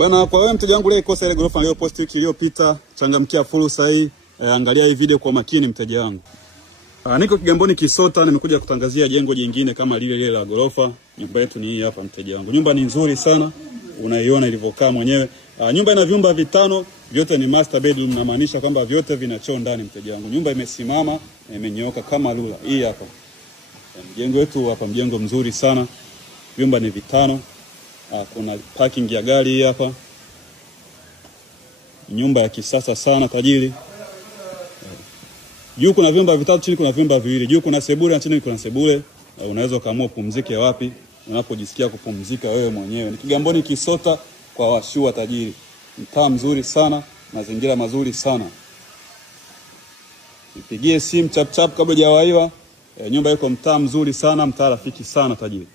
Bana, kwa wewe mteja wangu leo ikosa ile gorofa leo post wiki iliyopita, changamkia fursa hii, angalia hii video kwa makini mteja wangu. Niko Kigamboni Kisota, nimekuja kutangazia jengo jingine kama lile la gorofa. Nyumba yetu ni hii hapa mteja wangu. Nyumba ni nzuri sana, unaiona ilivyokaa mwenyewe. Nyumba ina vyumba vitano, vyote ni master bedroom, na maanisha kwamba vyote vina choo ndani mteja wangu. Nyumba imesimama na imenyooka kama lula. Hii hapa. Mjengo wetu hapa, mjengo mzuri sana. Vyumba ni vitano. Kuna parking ya gari hii hapa. Nyumba ya kisasa sana tajiri. Juu kuna vyumba vitatu, chini kuna vyumba viwili. Juu kuna sebule na chini kuna sebule. Unaweza kaamua pumzike wapi unapojisikia kupumzika wewe mwenyewe. Ni Kigamboni Kisota kwa washua tajiri. Mtaa mzuri sana, mazingira mazuri sana. Nipigie simu chap chap kabla hujawaiwa. Nyumba iko mtaa mzuri sana, mtaa rafiki sana tajiri.